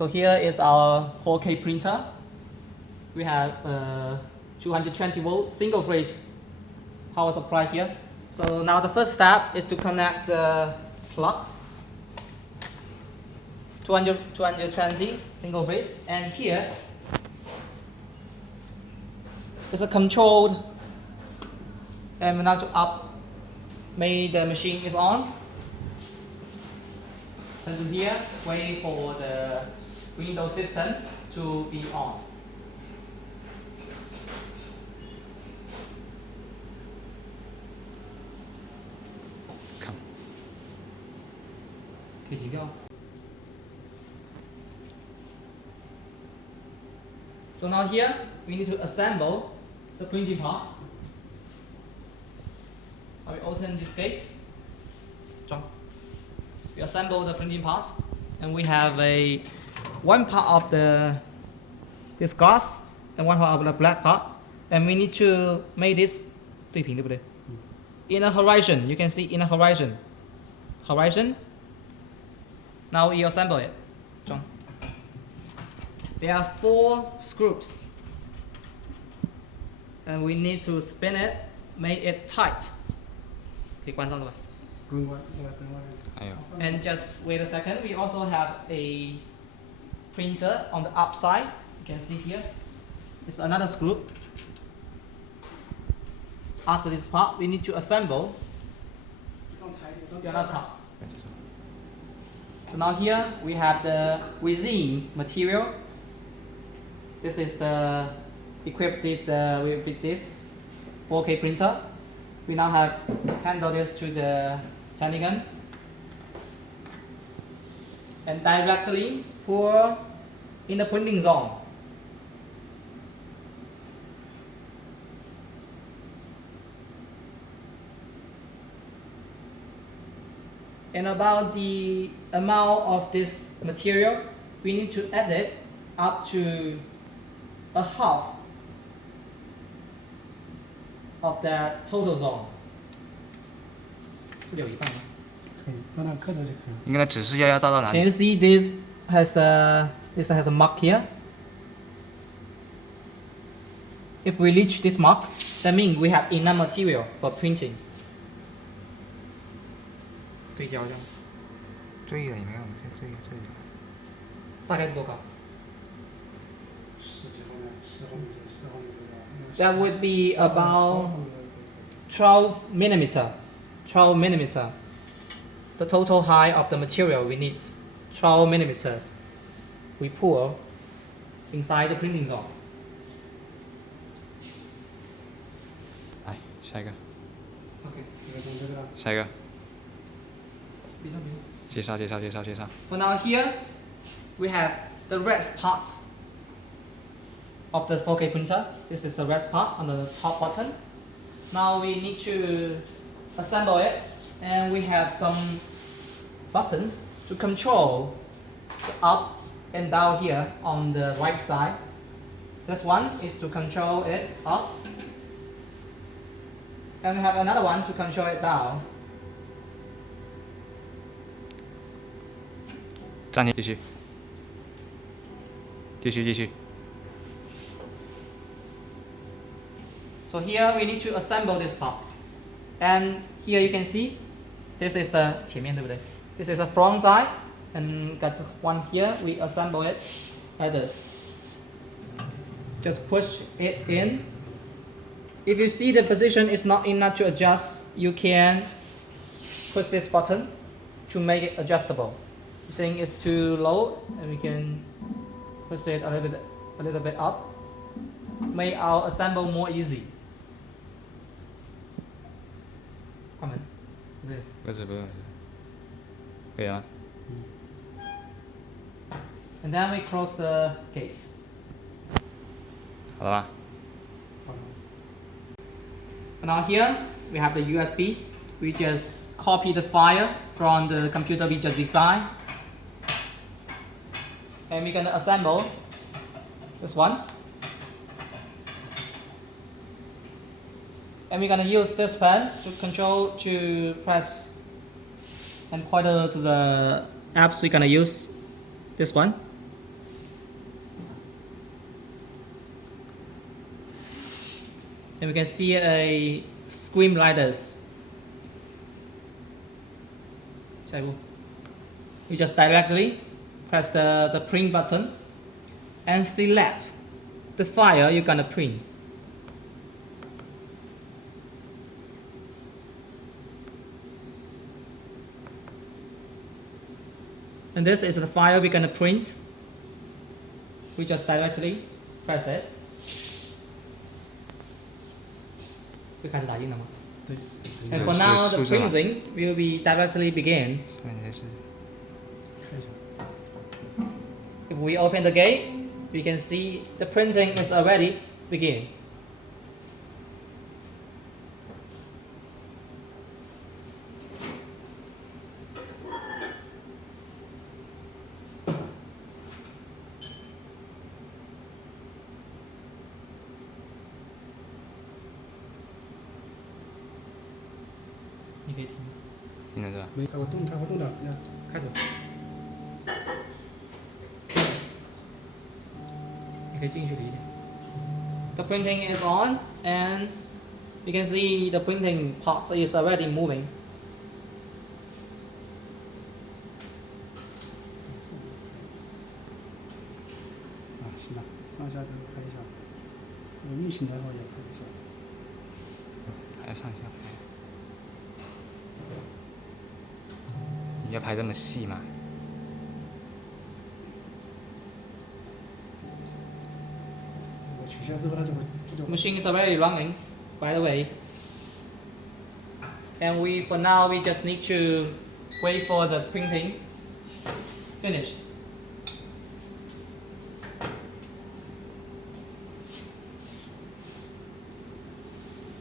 So here is our 4K printer. We have 220 volt single phase power supply here. So now the first step is to connect the plug 220 single phase, and here is a controlled, and now to up, make the machine is on. And to here, wait for the Windows system to be on. Come. 可以停掉。So now here we need to assemble the printing parts. I will open this gate. Jump. We assemble the printing part, and we have one part of this glass and one part of the black part, and we need to make this 对平对不对? In a horizon, you can see in a horizon. Now we assemble it. Jump. There are 4 screws, and we need to spin it, make it tight. 可以关上了吧? And just wait a second, we also have a printer on the upside. You can see here. It's another screw. After this part, we need to assemble the other parts. So now here we have the resin material. This is the equipped with this 4K printer. We now have handled this to the Tanigan and directly pour in the printing zone. And about the amount of this material, we need to add it up to a half of the total zone. 这里有一半吗？可以，把那刻着就可以了。应该指示要倒到哪 Can 里 you see this has a mark here? If we reach this mark, that means we have enough material for printing. 对焦这样，对了，也没有，这个。大概是多高？ 10几毫米，10毫米左右。 That would be about 12 millimeter. 12 millimeter. The total height of the material we need 12 millimeters. We pour inside the printing zone. 来，下一个， Okay. 这个从这个了。下一个，介绍。 For now here, we have the rest part of the 4K printer. This is the rest part on the top button. Now we need to assemble it, and we have some buttons to control the up and down here on the right side. This one is to control it up, and we have another one to control it down. 暂停，继续。 So here we need to assemble this part, and here you can see this is the 前面对不对? This is the front side, and got one here. We assemble it like this. Just push it in. If you see the position is not enough to adjust, you can push this button to make it adjustable. You think it's too low, and we can push it a little bit up. Make our assemble more easy. 关门，对。不是，可以啊。 And then we close the gate. 好了吧？ Now here we have the USB. We just copy the file from the computer we just designed, and we're gonna assemble this one. And we're gonna use this pen to press and pointer to the apps we're gonna use. This one. And we can see a screen like this. You just directly press the print button and select the file you're gonna print. And this is the file we're gonna print. We just directly press it. 就开始打印了吗？对。 And for now, the 是是吗？ printing will be directly begin. 看起来是 看一下。 If we open the gate, we can see the printing is already begin. You can 听得是吧？没开过动，开过动的，呀。开始。你可以进去离一点。The printing is on, and you can see the printing part is already moving. 啊，行了，上下都拍一下，这个运行的时候也拍一下。还上下拍。你要拍这么细吗？ 我取消之后，它就会 Machine is already running, by the way. And for now we just need to wait for the printing finished.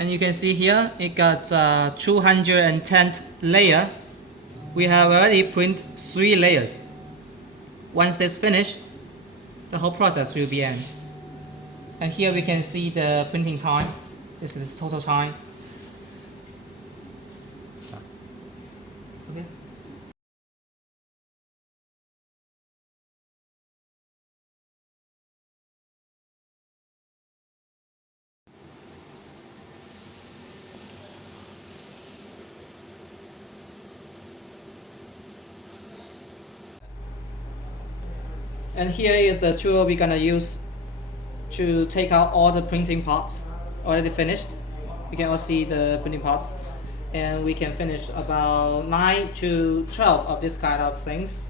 And you can see here it got 210 layer. We have already print 3 layers. Once this finished, the whole process will be end. And here we can see the printing time. This is the total time. Okay. And here is the tool we're gonna use to take out all the printing parts already finished. You can all see the printing parts, and we can finish about 9 to 12 of this kind of things.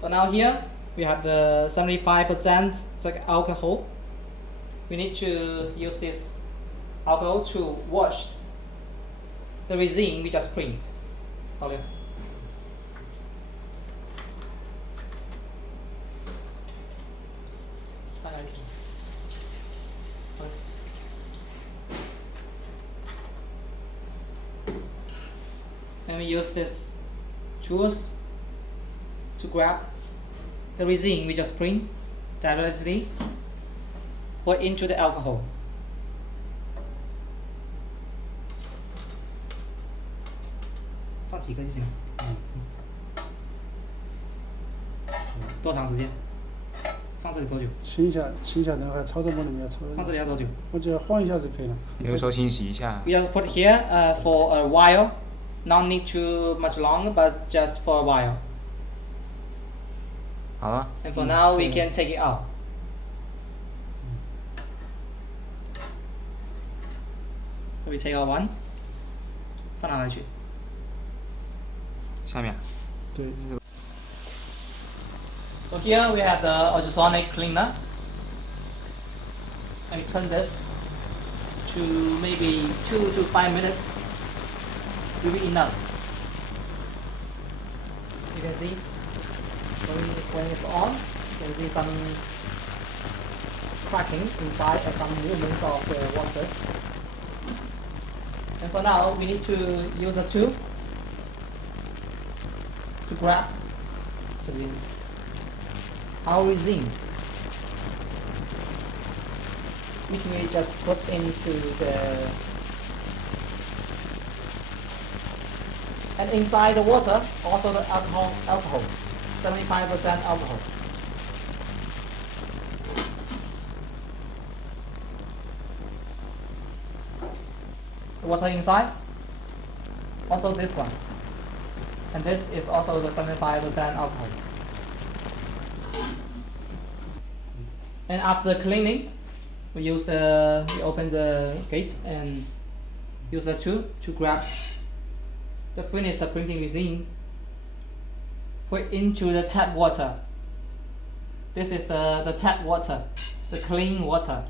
So now here we have the 75% alcohol. We need to use this alcohol to wash the resin we just print. Okay. And we use this tools to grab the resin we just print directly, put into the alcohol. .放这里多久？清一下，然后还操作模里面操。放这里要多久？我只要晃一下就可以了。有的时候清洗一下。 We just put here for a while. Not need too much long, but just for a while. 好了。 And for now, we can take it out. So we take out one. 放哪里去？下面。对。 So here we have the ultrasonic cleaner. And we turn this to maybe 2 to 5 minutes. Will be enough. You can see when it's on, you can see some cracking inside and some movements of the water. And for now, we need to use a tool to grab our resin, which we just put into the. And inside the water, also the alcohol, 75% alcohol. the water inside. Also this one. And this is also the 75% alcohol. And after cleaning, we open the gate and use the tool to grab the finished printing resin, put into the tap water. This is the tap water, the clean water.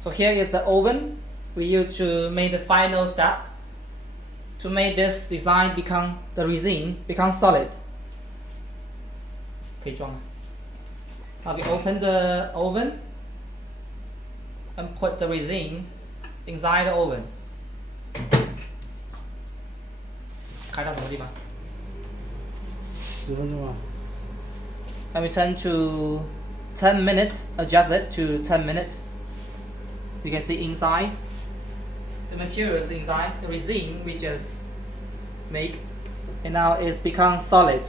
So here is the oven we use to make the final step to make this design become the resin become solid. 可以装了。Now we open the oven and put the resin inside the oven. 开到什么地方10分钟啊。 And we turn to 10 minutes, adjust it to 10 minutes. You can see inside the materials inside the resin we just make, and now it's become solid.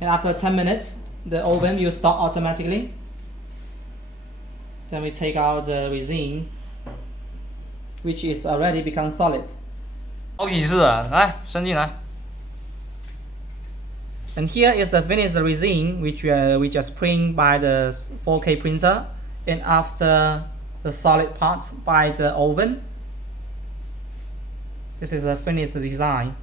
And after 10 minutes, the oven will start automatically. Then we take out the resin, which is already become solid. 好几次啊，来伸进来。 And here is the finished resin which we just print by the 4K printer, and after the solid parts by the oven. This is the finished design.